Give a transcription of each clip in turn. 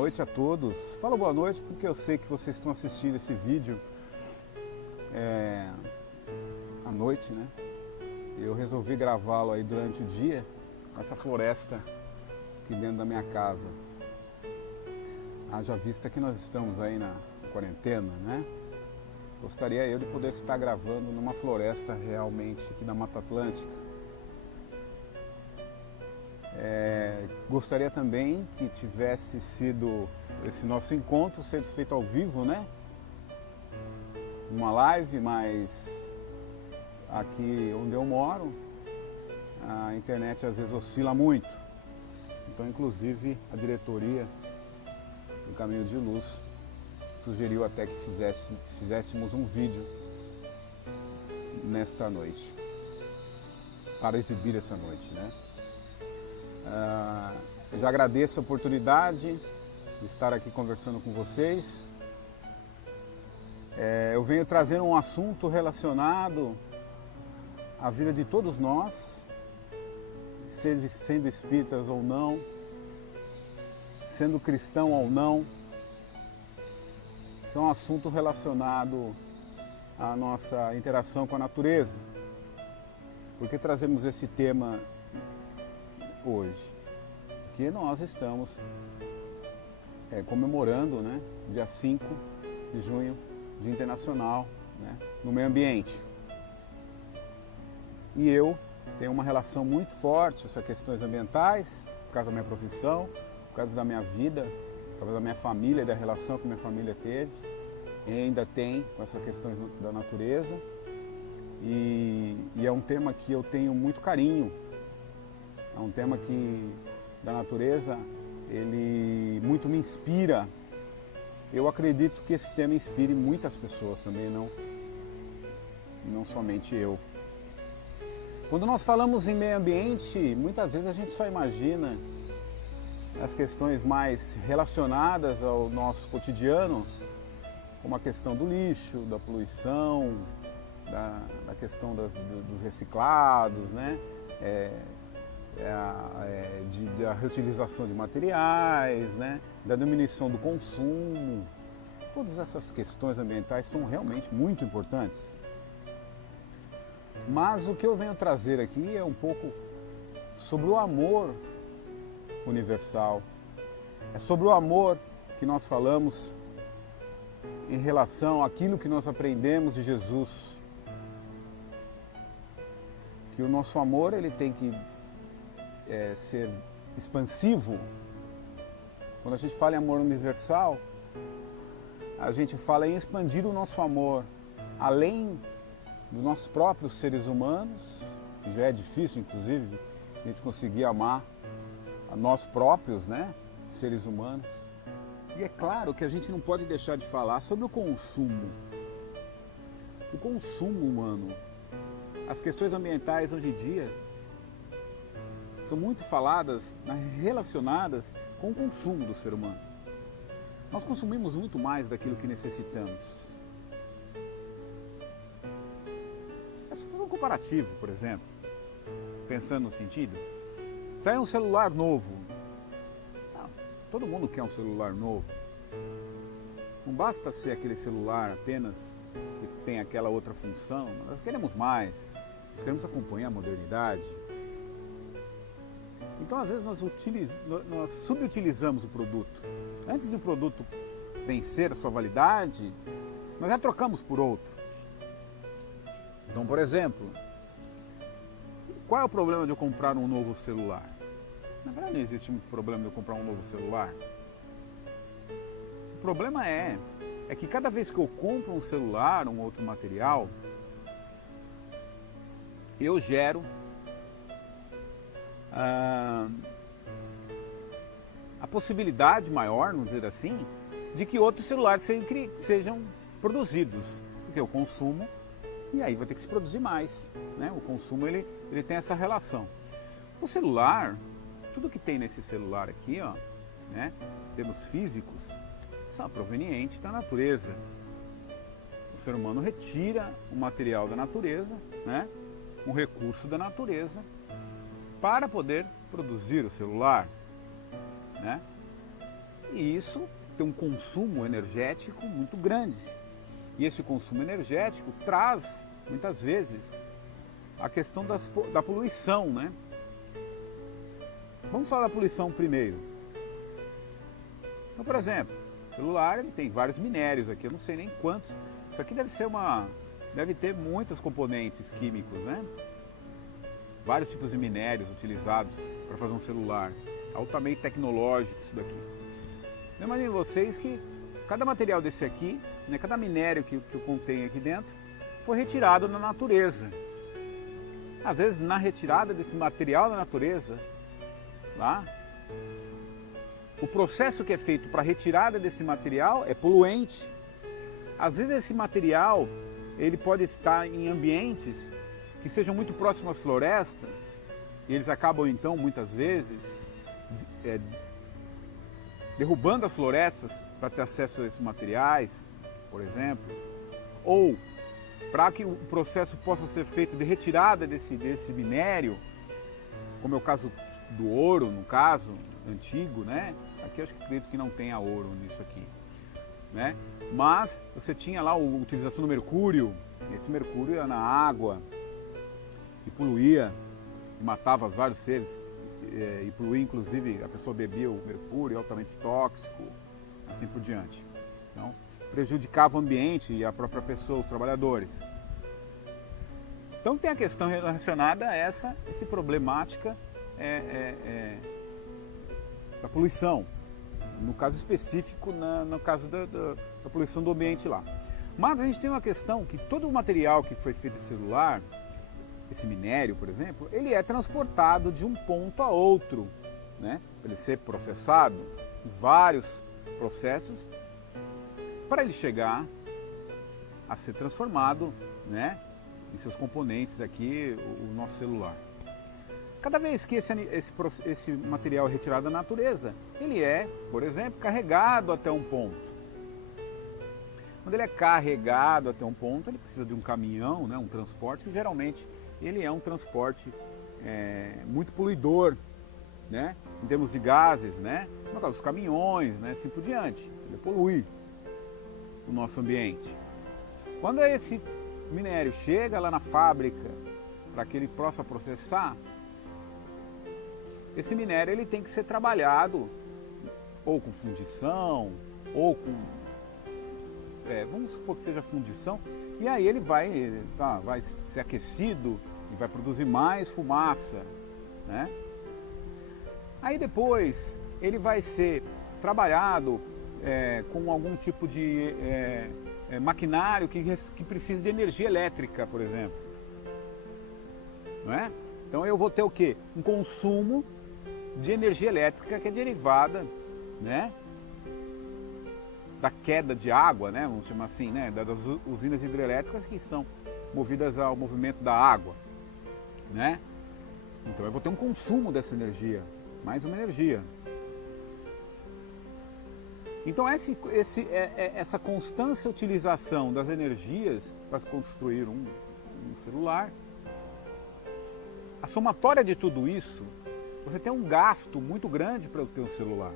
noite a todos. Falo boa noite porque eu sei que vocês estão assistindo esse vídeo à noite, né? Eu resolvi gravá-lo aí durante o dia, essa floresta aqui dentro da minha casa. Haja vista que nós estamos aí na quarentena, né? Gostaria eu de poder estar gravando numa floresta realmente aqui da Mata Atlântica. Gostaria também que tivesse sido esse nosso encontro sendo feito ao vivo, né? Uma live, mas aqui onde eu moro a internet às vezes oscila muito. Então, inclusive, a diretoria do Caminho de Luz sugeriu até que fizéssemos um vídeo nesta noite, para exibir essa noite, né? Eu já agradeço a oportunidade de estar aqui conversando com vocês. Eu venho trazendo um assunto relacionado à vida de todos nós, sendo espíritas ou não, sendo cristão ou não. É um assunto relacionado à nossa interação com a natureza. Por que trazemos esse tema hoje? Porque nós estamos comemorando, né, dia 5 de junho, Dia Internacional, né, no Meio Ambiente. E eu tenho uma relação muito forte com essas questões ambientais, por causa da minha profissão, por causa da minha vida, por causa da minha família e da relação que minha família teve e ainda tem com essas questões da natureza. E é um tema que eu tenho muito carinho. É um tema que, da natureza, ele muito me inspira. Eu acredito que esse tema inspire muitas pessoas também, não somente eu. Quando nós falamos em meio ambiente, muitas vezes a gente só imagina as questões mais relacionadas ao nosso cotidiano, como a questão do lixo, da poluição, da questão dos reciclados, né? Da reutilização de materiais, né? Da diminuição do consumo. Todas essas questões ambientais são realmente muito importantes. Mas o que eu venho trazer aqui é um pouco sobre o amor universal. É sobre o amor que nós falamos em relação àquilo que nós aprendemos de Jesus. Que o nosso amor ele tem que ser expansivo. Quando a gente fala em amor universal, a gente fala em expandir o nosso amor além dos nossos próprios seres humanos, que já é difícil, inclusive, a gente conseguir amar a nós próprios, né, seres humanos. E é claro que a gente não pode deixar de falar sobre o consumo. O consumo humano. As questões ambientais hoje em dia são muito faladas, relacionadas com o consumo do ser humano. Nós consumimos muito mais daquilo que necessitamos. É só fazer um comparativo, por exemplo, pensando no sentido. Sai um celular novo. Todo mundo quer um celular novo. Não basta ser aquele celular apenas que tem aquela outra função. Nós queremos mais. Nós queremos acompanhar a modernidade. Então, às vezes, nós subutilizamos o produto. Antes de o produto vencer a sua validade, nós já trocamos por outro. Então, por exemplo, qual é o problema de eu comprar um novo celular? Na verdade, não existe muito problema de eu comprar um novo celular. O problema é que cada vez que eu compro um celular, um outro material, eu gero a possibilidade maior, vamos dizer assim, de que outros celulares sejam produzidos. Porque eu consumo e aí vai ter que se produzir mais, né? O consumo ele tem essa relação. O celular, tudo que tem nesse celular aqui, ó, né, em termos físicos, são provenientes da natureza. O ser humano retira um material da natureza, né, um recurso da natureza, para poder produzir o celular, né? E isso tem um consumo energético muito grande. E esse consumo energético traz, muitas vezes, a questão da poluição, né? Vamos falar da poluição primeiro. Então, por exemplo, o celular ele tem vários minérios aqui, eu não sei nem quantos. Isso aqui deve ter muitos componentes químicos, né? Vários tipos de minérios utilizados para fazer um celular. Altamente tecnológico isso daqui. Imaginem vocês que cada material desse aqui, né, cada minério que contém aqui dentro, foi retirado na natureza. Às vezes, na retirada desse material da natureza, lá, o processo que é feito para a retirada desse material é poluente. Às vezes esse material ele pode estar em ambientes que sejam muito próximos às florestas, e eles acabam então, muitas vezes, derrubando as florestas para ter acesso a esses materiais, por exemplo, ou para que o processo possa ser feito de retirada desse minério, como é o caso do ouro, no caso antigo, né? Aqui eu acredito que não tenha ouro nisso aqui, né? Mas você tinha lá a utilização do mercúrio. Esse mercúrio ia na água e poluía e matava vários seres, e poluía, inclusive a pessoa bebia o mercúrio, altamente tóxico, assim por diante. Então prejudicava o ambiente e a própria pessoa, os trabalhadores. Então tem a questão relacionada a essa problemática da poluição, no caso específico, no caso da poluição do ambiente lá. Mas a gente tem uma questão que todo o material que foi feito de celular, esse minério, por exemplo, ele é transportado de um ponto a outro, né? Para ele ser processado, vários processos, para ele chegar a ser transformado, né, em seus componentes aqui, o nosso celular. Cada vez que esse material é retirado da natureza, ele é, por exemplo, carregado até um ponto. Quando ele é carregado até um ponto, ele precisa de um caminhão, né, um transporte, que geralmente ele é um transporte muito poluidor, né, em termos de gases, né, no caso dos caminhões, né, assim por diante. Ele polui o nosso ambiente. Quando esse minério chega lá na fábrica para que ele possa processar, esse minério ele tem que ser trabalhado ou com fundição, ou com, vamos supor que seja fundição, e aí ele vai ser aquecido e vai produzir mais fumaça, né? Aí depois ele vai ser trabalhado com algum tipo de maquinário que precisa de energia elétrica, por exemplo, não é? Então eu vou ter o quê? Um consumo de energia elétrica que é derivada, né, da queda de água, né, vamos chamar assim, né, das usinas hidrelétricas que são movidas ao movimento da água, né? Então eu vou ter um consumo dessa energia, mais uma energia. Então essa constância utilização das energias para construir um celular, a somatória de tudo isso, você tem um gasto muito grande para eu ter um celular.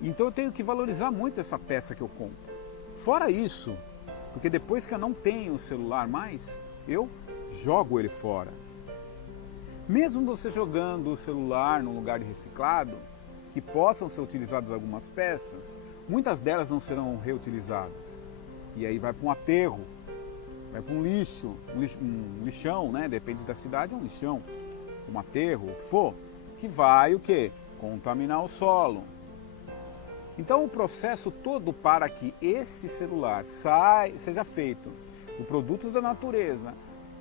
Então eu tenho que valorizar muito essa peça que eu compro. Fora isso, porque depois que eu não tenho o celular mais, eu jogo ele fora. Mesmo você jogando o celular num lugar de reciclado, que possam ser utilizadas algumas peças, muitas delas não serão reutilizadas. E aí vai para um aterro, vai para um lixo, um lixão, né? Depende da cidade, é um lixão, um aterro, o que for, que vai o quê? Contaminar o solo. Então o processo todo para que esse celular seja feito com produtos da natureza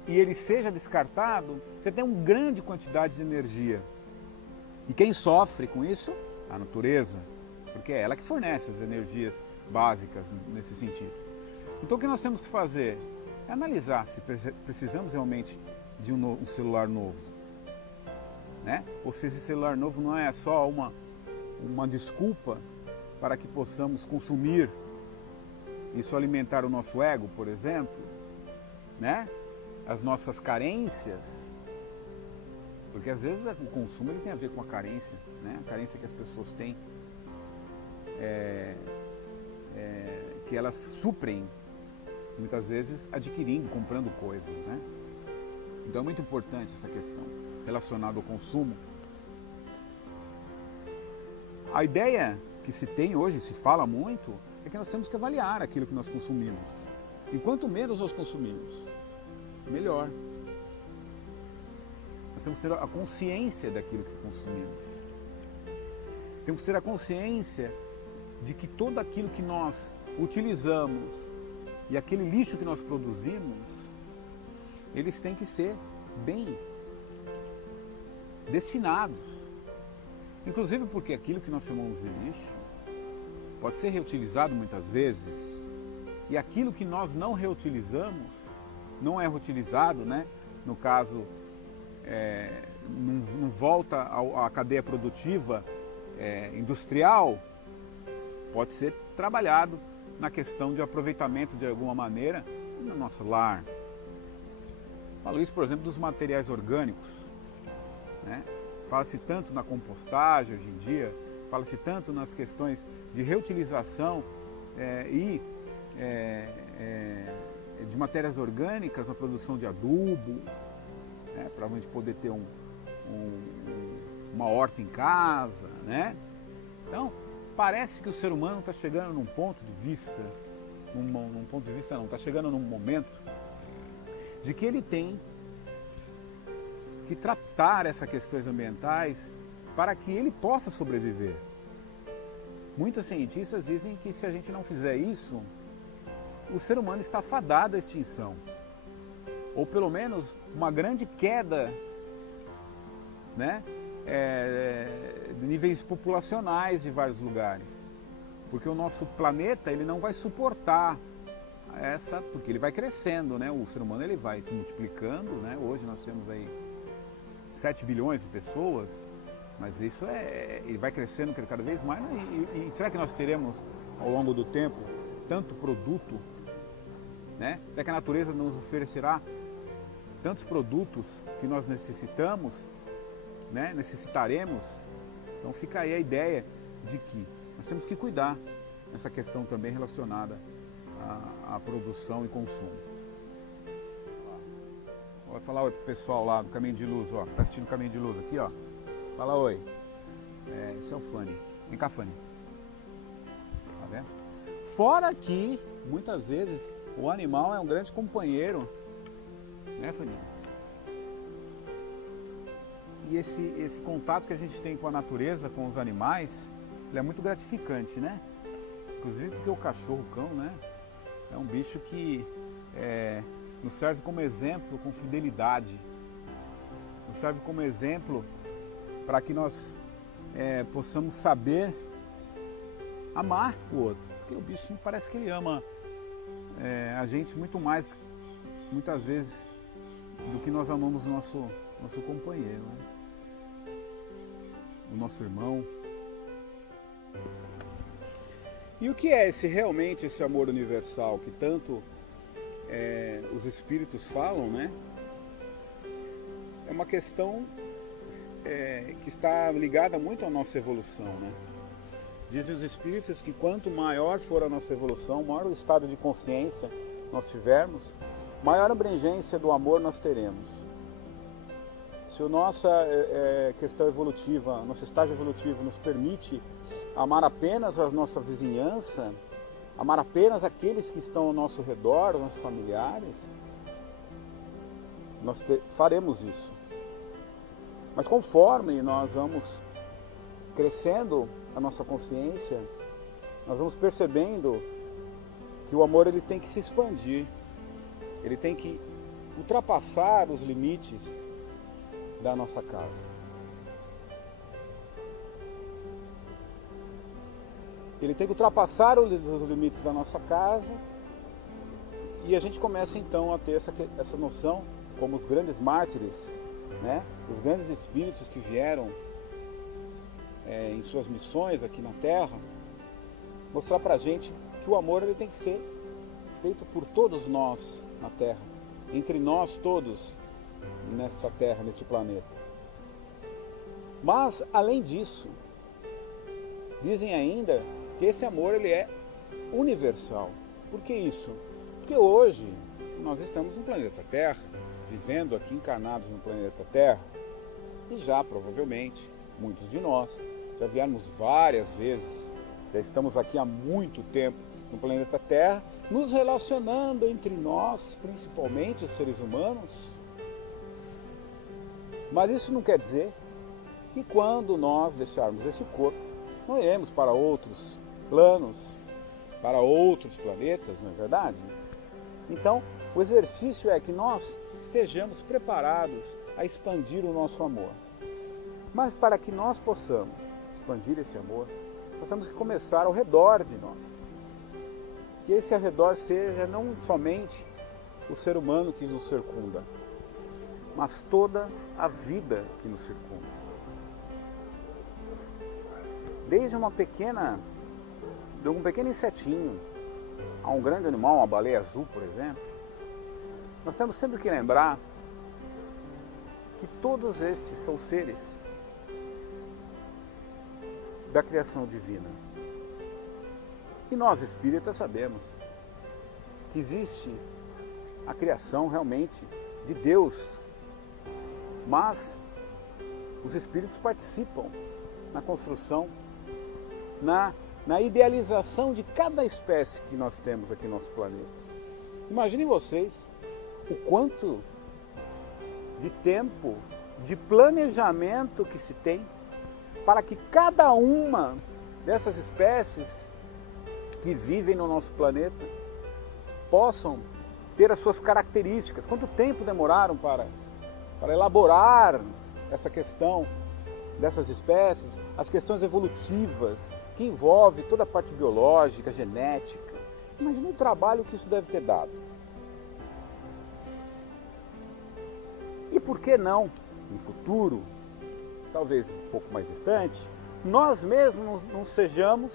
e ele seja descartado, você tem uma grande quantidade de energia. E quem sofre com isso? A natureza, porque é ela que fornece as energias básicas nesse sentido. Então o que nós temos que fazer é analisar se precisamos realmente de um celular novo, né? Ou se esse celular novo não é só uma desculpa para que possamos consumir, isso alimentar o nosso ego, por exemplo, né? As nossas carências, Porque às vezes o consumo ele tem a ver com a carência, né? A carência que as pessoas têm, que elas suprem, muitas vezes adquirindo, comprando coisas, né? Então é muito importante essa questão relacionada ao consumo. A ideia que se tem hoje, se fala muito, é que nós temos que avaliar aquilo que nós consumimos. E quanto menos nós consumimos, melhor. Nós temos que ter a consciência daquilo que consumimos. Temos que ter a consciência de que tudo aquilo que nós utilizamos e aquele lixo que nós produzimos, eles têm que ser bem destinados. Inclusive porque aquilo que nós chamamos de lixo pode ser reutilizado muitas vezes, e aquilo que nós não reutilizamos, não é reutilizado, né? No caso, não volta à cadeia produtiva industrial, pode ser trabalhado na questão de aproveitamento de alguma maneira no nosso lar. Falo isso, por exemplo, dos materiais orgânicos, né? Fala-se tanto na compostagem hoje em dia, fala-se tanto nas questões de reutilização de matérias orgânicas na produção de adubo, né? Para a gente poder ter uma horta em casa, né? Então, parece que o ser humano está chegando num ponto de vista, está chegando num momento de que ele tem que tratar essas questões ambientais para que ele possa sobreviver. Muitos cientistas dizem que se a gente não fizer isso, o ser humano está fadado à extinção. Ou pelo menos uma grande queda, né, de níveis populacionais de vários lugares. Porque o nosso planeta ele não vai suportar porque ele vai crescendo, né? O ser humano ele vai se multiplicando, né? Hoje nós temos aí 7 bilhões de pessoas, mas isso ele vai crescendo cada vez mais, né? E será que nós teremos ao longo do tempo tanto produto, né? Será que a natureza nos oferecerá tantos produtos que nós necessitamos, né? Necessitaremos? Então fica aí a ideia de que nós temos que cuidar dessa questão também relacionada à produção e consumo. Vai falar oi pro pessoal lá do Caminho de Luz, ó, tá assistindo o Caminho de Luz aqui, ó. Fala oi. Esse é o Fanny. Vem cá, Fanny. Tá vendo? Fora que, muitas vezes, o animal é um grande companheiro, né, Fanny? E esse contato que a gente tem com a natureza, com os animais, ele é muito gratificante, né? Inclusive porque o cachorro, o cão, né? É um bicho que nos serve como exemplo com fidelidade. Nos serve como exemplo para que nós possamos saber amar o outro. Porque o bichinho parece que ele ama a gente muito mais, muitas vezes, do que nós amamos o nosso companheiro, né? O nosso irmão. E o que é realmente esse amor universal que tanto os espíritos falam, né? É uma questão que está ligada muito à nossa evolução, né? Dizem os espíritos que quanto maior for a nossa evolução, maior o estado de consciência nós tivermos, maior abrangência do amor nós teremos. Se a nossa questão evolutiva, nosso estágio evolutivo nos permite amar apenas a nossa vizinhança, amar apenas aqueles que estão ao nosso redor, os nossos familiares, nós faremos isso. Mas conforme nós vamos crescendo a nossa consciência, nós vamos percebendo que o amor ele tem que se expandir, ele tem que ultrapassar os limites da nossa casa. Ele tem que ultrapassar os limites da nossa casa e a gente começa então a ter essa noção, como os grandes mártires, né? Os grandes espíritos que vieram em suas missões aqui na Terra, mostrar pra gente que o amor ele tem que ser feito por todos nós na Terra, entre nós todos nesta Terra, neste planeta. Mas, além disso, dizem ainda que esse amor ele é universal. Por que isso? Porque hoje nós estamos no planeta Terra, vivendo aqui encarnados no planeta Terra, e já provavelmente, muitos de nós, já viemos várias vezes, já estamos aqui há muito tempo no planeta Terra, nos relacionando entre nós, principalmente os seres humanos. Mas isso não quer dizer que quando nós deixarmos esse corpo, não iremos para outros planos, para outros planetas, não é verdade? Então, o exercício é que nós estejamos preparados a expandir o nosso amor. Mas para que nós possamos expandir esse amor, nós temos que começar ao redor de nós. Que esse ao redor seja não somente o ser humano que nos circunda, mas toda a vida que nos circunda. Desde um pequeno insetinho a um grande animal, uma baleia azul, por exemplo, nós temos sempre que lembrar que todos estes são seres da criação divina. E nós espíritas sabemos que existe a criação realmente de Deus, mas os espíritos participam na construção, na idealização de cada espécie que nós temos aqui no nosso planeta. Imaginem vocês o quanto de tempo, de planejamento que se tem para que cada uma dessas espécies que vivem no nosso planeta possam ter as suas características. Quanto tempo demoraram para elaborar essa questão dessas espécies, as questões evolutivas, que envolve toda a parte biológica, genética. Imagina o trabalho que isso deve ter dado. E por que não, no futuro, talvez um pouco mais distante, nós mesmos não sejamos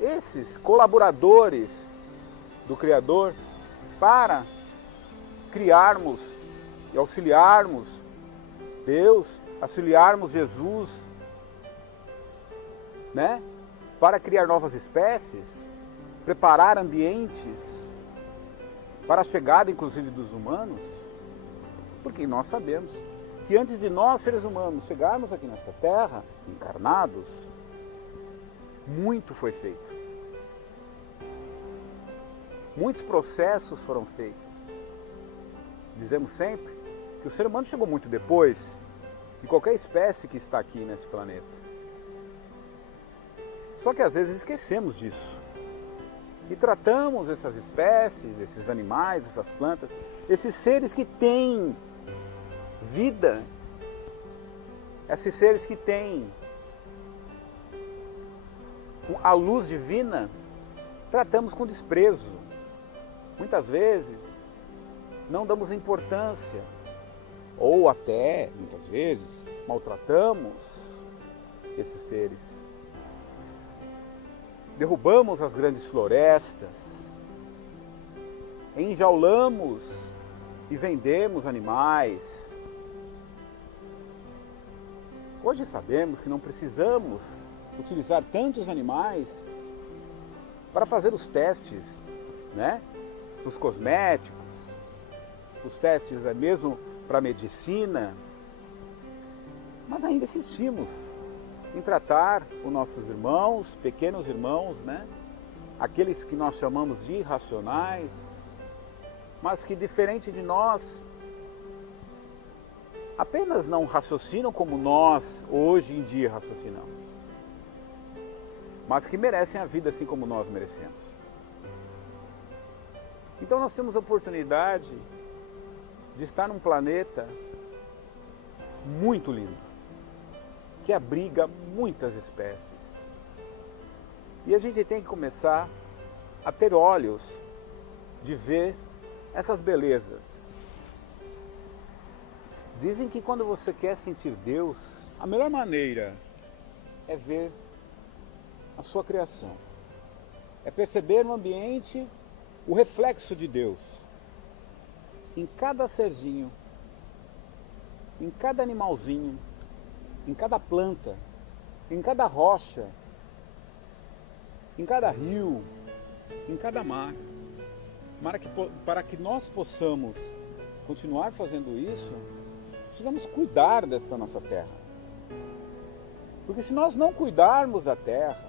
esses colaboradores do Criador para criarmos e auxiliarmos Deus, auxiliarmos Jesus, né? Para criar novas espécies, preparar ambientes para a chegada, inclusive, dos humanos, porque nós sabemos que antes de nós, seres humanos, chegarmos aqui nesta terra, encarnados, muito foi feito. Muitos processos foram feitos. Dizemos sempre que o ser humano chegou muito depois de qualquer espécie que está aqui nesse planeta. Só que às vezes esquecemos disso. E tratamos essas espécies, esses animais, essas plantas, esses seres que têm vida, esses seres que têm a luz divina, tratamos com desprezo. Muitas vezes não damos importância, ou até, muitas vezes, maltratamos esses seres. Derrubamos as grandes florestas, enjaulamos e vendemos animais. Hoje sabemos que não precisamos utilizar tantos animais para fazer os testes, né? Os cosméticos, os testes mesmo para a medicina, mas ainda insistimos em tratar os nossos irmãos, pequenos irmãos, né? Aqueles que nós chamamos de irracionais, mas que diferente de nós, apenas não raciocinam como nós hoje em dia raciocinamos, mas que merecem a vida assim como nós merecemos. Então nós temos a oportunidade de estar num planeta muito lindo, que abriga muitas espécies. E a gente tem que começar a ter olhos de ver essas belezas. Dizem que quando você quer sentir Deus, a melhor maneira é ver a sua criação. É perceber no ambiente o reflexo de Deus. Em cada serzinho, em cada animalzinho, em cada planta, em cada rocha, em cada rio, em cada mar. Para que nós possamos continuar fazendo isso, precisamos cuidar desta nossa terra. Porque se nós não cuidarmos da terra,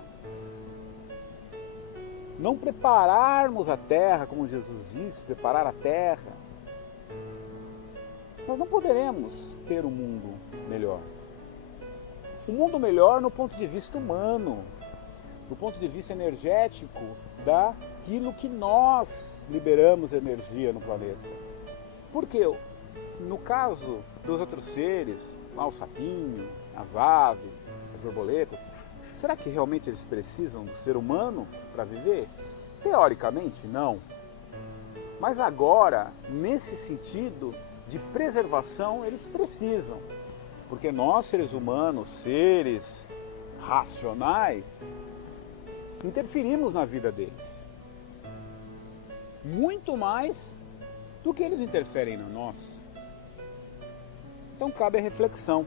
não prepararmos a terra, como Jesus disse, preparar a terra, nós não poderemos ter um mundo melhor. Um mundo melhor no ponto de vista humano, do ponto de vista energético, daquilo que nós liberamos energia no planeta. Porque, no caso dos outros seres, o sapinho, as aves, as borboletas, será que realmente eles precisam do ser humano para viver? Teoricamente, não. Mas agora, nesse sentido de preservação, eles precisam. Porque nós, seres humanos, seres racionais, interferimos na vida deles. Muito mais do que eles interferem na nossa. Então cabe a reflexão.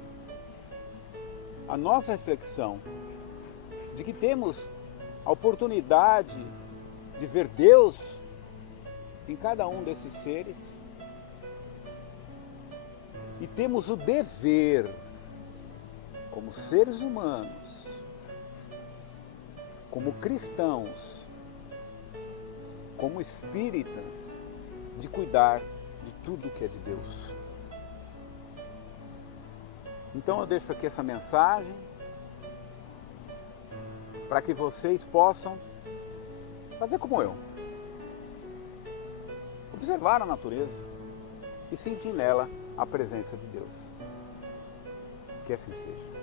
A nossa reflexão de que temos a oportunidade de ver Deus em cada um desses seres e temos o dever, como seres humanos, como cristãos, como espíritas, de cuidar de tudo que é de Deus. Então eu deixo aqui essa mensagem para que vocês possam fazer como eu. Observar a natureza e sentir nela a presença de Deus. Que assim seja.